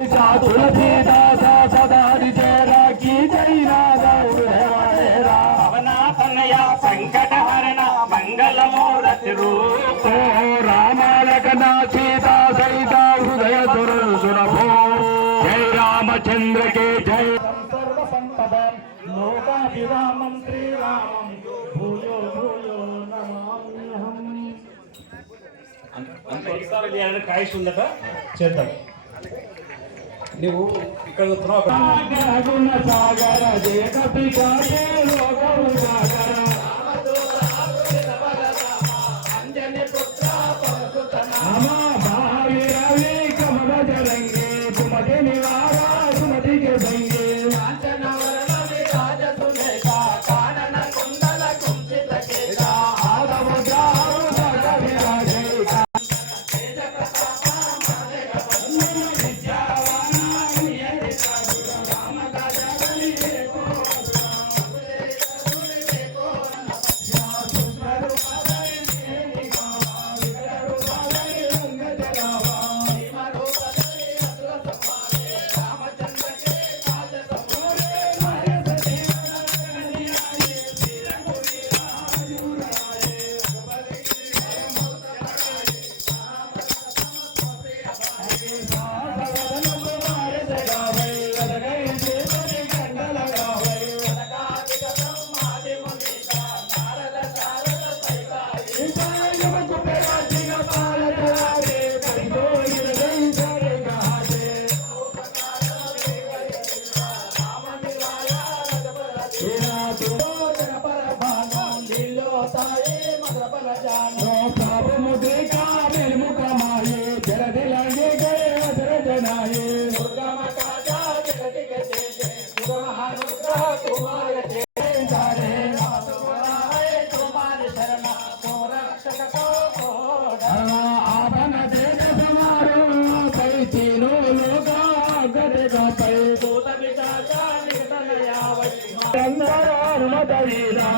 तुलसीदास सदा तेरा की जय रावना तनया संकट हरण मंगल मूर्ति रूप रामालकना सीता सहिता हृदय सुरभो जय रामचंद्र के जय सर्व संपदा लोकाभिरामं श्रीरामं भूयो भूयो नमाम्यहम् అంత ఈసారి చేయాలని కాయిష్ ఉందట చేద్దాం. నువ్వు ఇక్కడ గుణ సాగర జగతి కాజే లోకం సాగర అంజని పుత్ర పరశుతమ భావి రవి కమల జరంగే కుమతి నివార సుమతి के संगे कांचन वरण विराज सुनेता कानन कुंडल कुंचित केता आदव जाऊ सग विराजे हनुमत वीरा